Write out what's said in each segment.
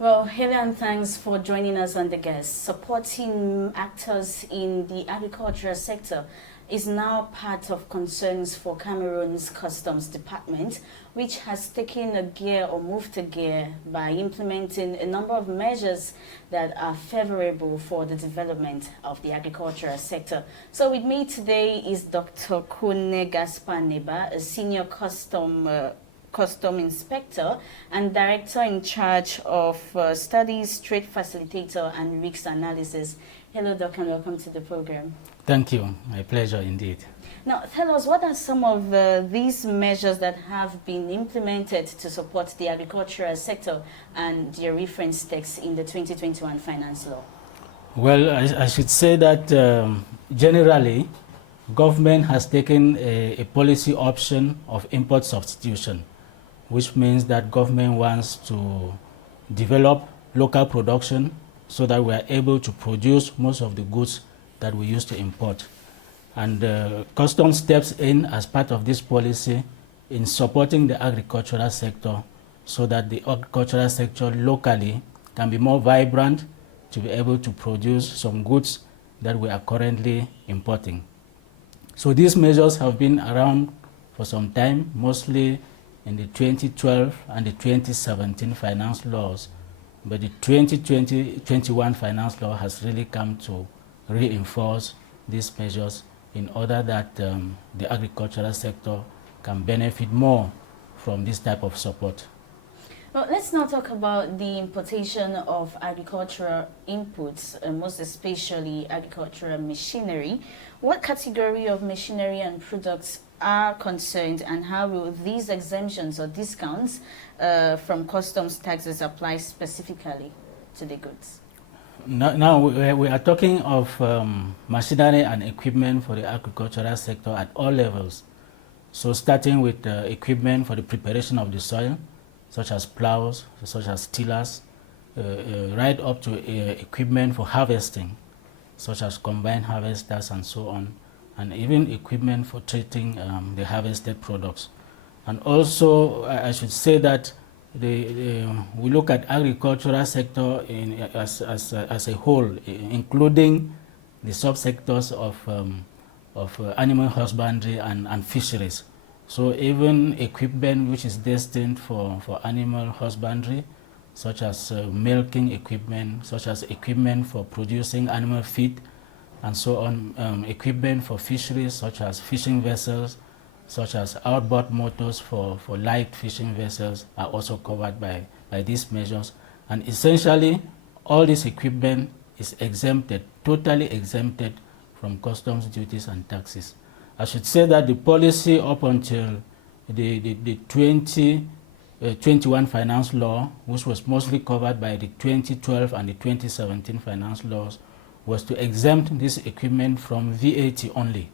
Well, hello and thanks for joining us on the guest. Supporting actors in the agricultural sector is now part of concerns for Cameroon's Customs Department, which has taken a gear or moved a gear by implementing a number of measures that are favorable for the development of the agricultural sector. So with me today is Dr. Kune Gaspar Neba, a senior custom inspector and director in charge of studies, trade facilitator, and risk analysis. Hello, Doc, and welcome to the program. Thank you. My pleasure indeed. Now, tell us, what are some of these measures that have been implemented to support the agricultural sector and your reference text in the 2021 Finance Law? Well, I should say that generally, government has taken a policy option of import substitution, which means that government wants to develop local production so that we are able to produce most of the goods that we used to import. And Customs steps in as part of this policy in supporting the agricultural sector so that the agricultural sector locally can be more vibrant to be able to produce some goods that we are currently importing. So these measures have been around for some time, mostly in the 2012 and the 2017 finance laws, but the 2021 finance law has really come to reinforce these measures in order that the agricultural sector can benefit more from this type of support. Well, let's now talk about the importation of agricultural inputs, most especially agricultural machinery. What category of machinery and products are concerned, and how will these exemptions or discounts from customs taxes apply specifically to the goods? Now we are talking of machinery and equipment for the agricultural sector at all levels. So starting with equipment for the preparation of the soil, such as plows, such as tillers, right up to equipment for harvesting, such as combine harvesters and so on, and even equipment for treating the harvested products. And also, I should say that we look at agricultural sector as a whole, including the subsectors of animal husbandry and fisheries. So even equipment which is destined for animal husbandry, such as milking equipment, such as equipment for producing animal feed, and so on, equipment for fisheries, such as fishing vessels, such as outboard motors for light fishing vessels, are also covered by these measures. And essentially, all this equipment is exempted, totally exempted from customs duties and taxes. I should say that the policy up until the 2021 finance law, which was mostly covered by the 2012 and the 2017 finance laws, was to exempt this equipment from VAT only.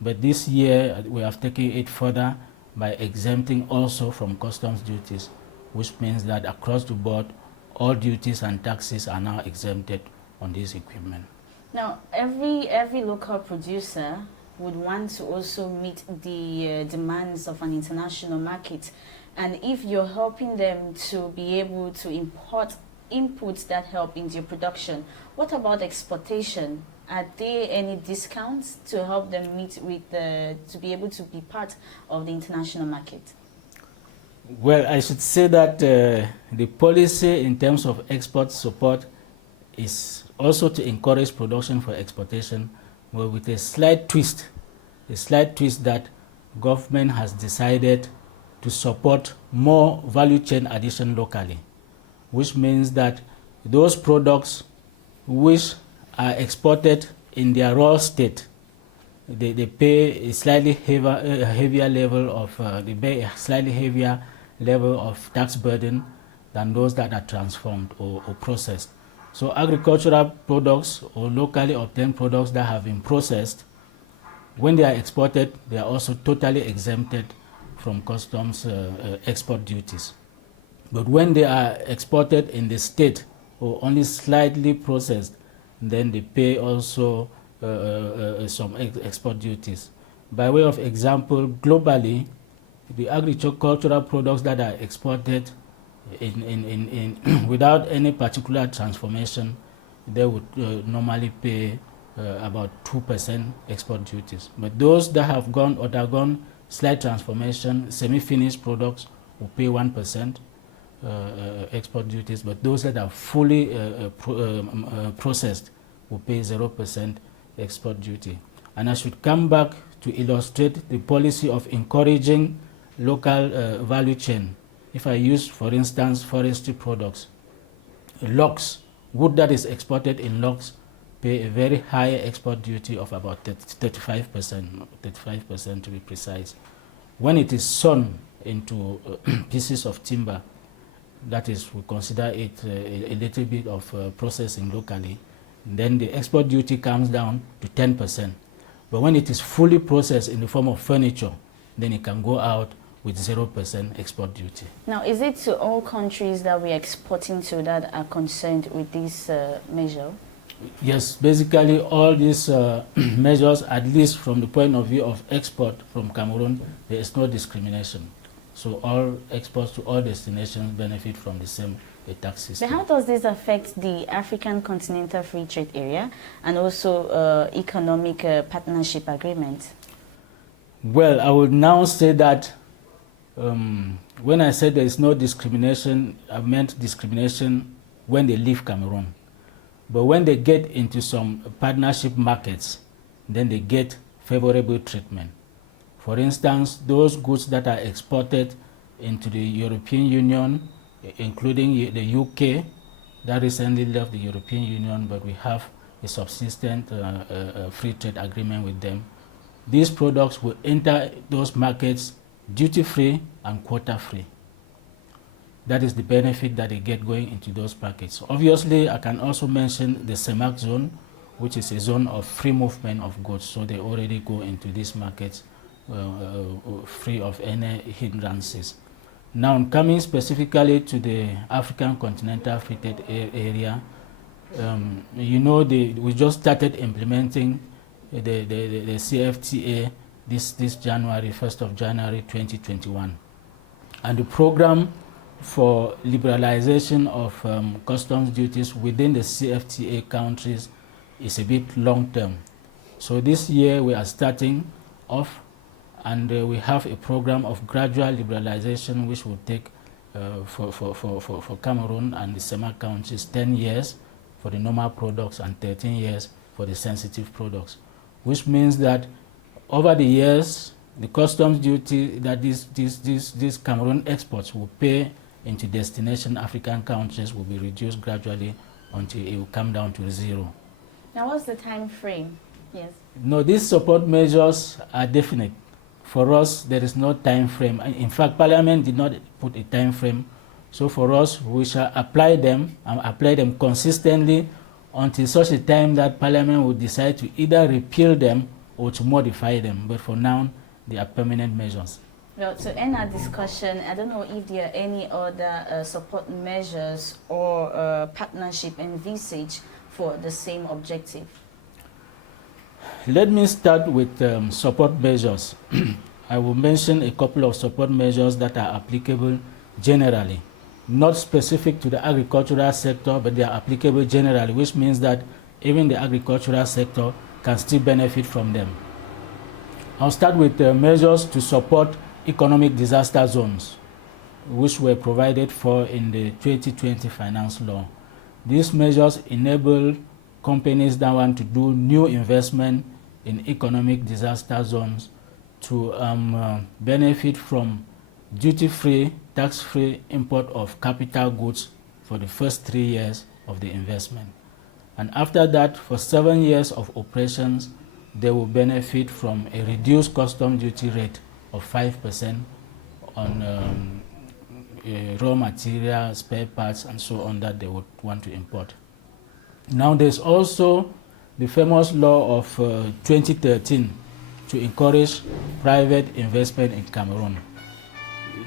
But this year we have taken it further by exempting also from customs duties, which means that across the board all duties and taxes are now exempted on this equipment. Now, every local producer would want to also meet the demands of an international market, and if you're helping them to be able to import inputs that help in their production, what about exportation? Are there any discounts to help them meet with to be able to be part of the international market? Well, I should say that the policy in terms of export support is also to encourage production for exportation, but with a slight twist that government has decided to support more value chain addition locally, which means that those products which are exported in their raw state, they pay a slightly heavier level of tax burden than those that are transformed or processed. So agricultural products or locally obtained products that have been processed, when they are exported, they are also totally exempted from customs export duties. But when they are exported in the state or only slightly processed, then they pay also some export duties. By way of example, globally, the agricultural products that are exported without any particular transformation, they would normally pay about 2% export duties. But those that have undergone slight transformation, semi-finished products will pay 1% export duties, but those that are fully processed will pay 0% export duty. And I should come back to illustrate the policy of encouraging local value chain. If I use, for instance, forestry products, logs, wood that is exported in logs pay a very high export duty of about 35% to be precise. When it is sawn into pieces of timber, that is, we consider it a little bit of processing locally, then the export duty comes down to 10%. But when it is fully processed in the form of furniture, then it can go out with 0% export duty. Now, is it to all countries that we are exporting to that are concerned with this measure? Yes, basically all these measures, at least from the point of view of export from Cameroon, there is no discrimination. So all exports to all destinations benefit from the same tax system. But how does this affect the African Continental Free Trade Area and also economic partnership agreement? Well, I would now say that when I said there is no discrimination, I meant discrimination when they leave Cameroon. But when they get into some partnership markets, then they get favorable treatment. For instance, those goods that are exported into the European Union, including the UK, that recently left the European Union, but we have a subsistent free trade agreement with them. These products will enter those markets duty-free and quota-free. That is the benefit that they get going into those markets. Obviously, I can also mention the CEMAC zone, which is a zone of free movement of goods. So they already go into these markets free of any hindrances. Now, coming specifically to the African Continental Free Trade Area, you know, we just started implementing the CFTA this January, 1st of January 2021. And the program for liberalization of customs duties within the CFTA countries is a bit long-term. So this year we are starting off, and we have a program of gradual liberalization which will take for Cameroon and the CEMAC countries 10 years for the normal products and 13 years for the sensitive products, which means that over the years the customs duty that these Cameroon exports will pay into destination African countries will be reduced gradually until it will come down to zero. Now, what's the time frame? Yes. No, these support measures are definite. For us, there is no time frame. In fact, Parliament did not put a time frame. So for us, we shall apply them and apply them consistently until such a time that Parliament will decide to either repeal them or to modify them. But for now, they are permanent measures. Well, to end our discussion, I don't know if there are any other support measures or partnership envisaged for the same objective. Let me start with support measures. I will mention a couple of support measures that are applicable generally, not specific to the agricultural sector, but they are applicable generally, which means that even the agricultural sector can still benefit from them. I'll start with measures to support economic disaster zones, which were provided for in the 2020 finance law. These measures enable companies that want to do new investment in economic disaster zones to benefit from duty-free, tax-free import of capital goods for the first 3 years of the investment. And after that, for 7 years of operations, they will benefit from a reduced custom duty rate of 5% on raw material, spare parts, and so on that they would want to import. Now, there's also the famous law of 2013 to encourage private investment in Cameroon.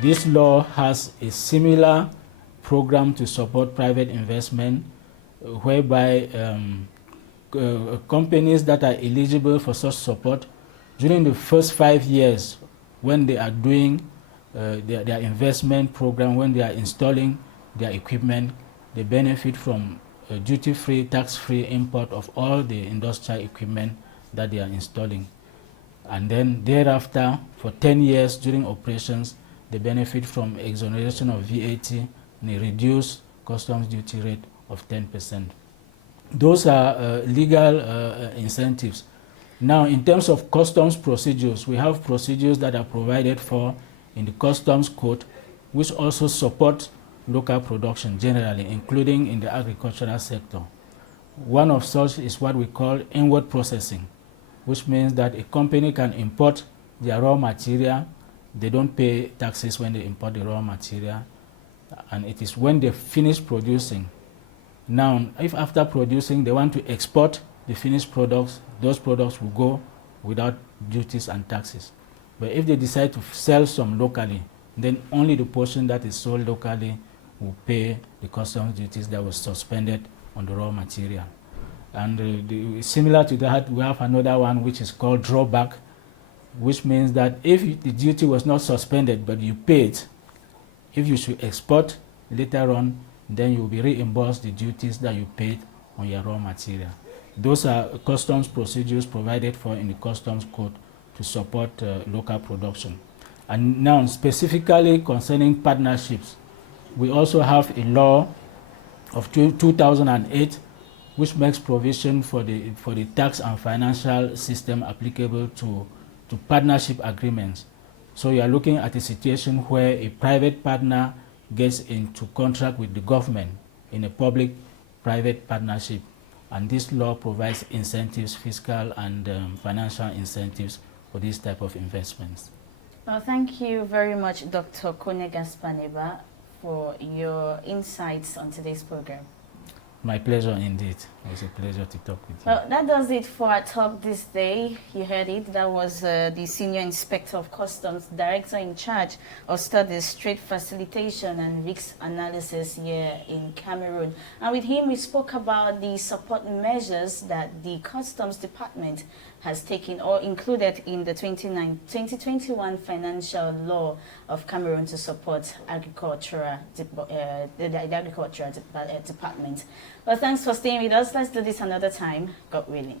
This law has a similar program to support private investment, whereby companies that are eligible for such support during the first 5 years when they are doing their investment program, when they are installing their equipment. They benefit from duty-free, tax-free import of all the industrial equipment that they are installing. And then thereafter, for 10 years during operations, they benefit from exoneration of VAT and a reduced customs duty rate of 10%. Those are legal incentives. Now, in terms of customs procedures, we have procedures that are provided for in the customs code, which also support local production generally, including in the agricultural sector. One of such is what we call inward processing, which means that a company can import their raw material. They don't pay taxes when they import the raw material, and it is when they finish producing. Now, if after producing they want to export the finished products, those products will go without duties and taxes. But if they decide to sell some locally, then only the portion that is sold locally will pay the customs duties that was suspended on the raw material. And similar to that, we have another one which is called drawback, which means that if the duty was not suspended but you paid, if you should export later on, then you will be reimbursed the duties that you paid on your raw material. Those are customs procedures provided for in the customs code to support local production. And now, specifically concerning partnerships, we also have a law of 2008 which makes provision for the tax and financial system applicable to partnership agreements. So you are looking at a situation where a private partner gets into contract with the government in a public-private partnership, and this law provides incentives, fiscal and financial incentives for this type of investments. Well, thank you very much, Dr. Kone Gaspaneba, for your insights on today's program. My pleasure indeed. It was a pleasure to talk with you. Well, that does it for our talk this day. You heard it. That was the Senior Inspector of Customs, Director in charge of Studies, Trade Facilitation and Risk Analysis here in Cameroon. And with him, we spoke about the support measures that the Customs Department has taken or included in the 2021 financial law of Cameroon to support the agricultural department. Well, thanks for staying with us. Let's do this another time, God willing.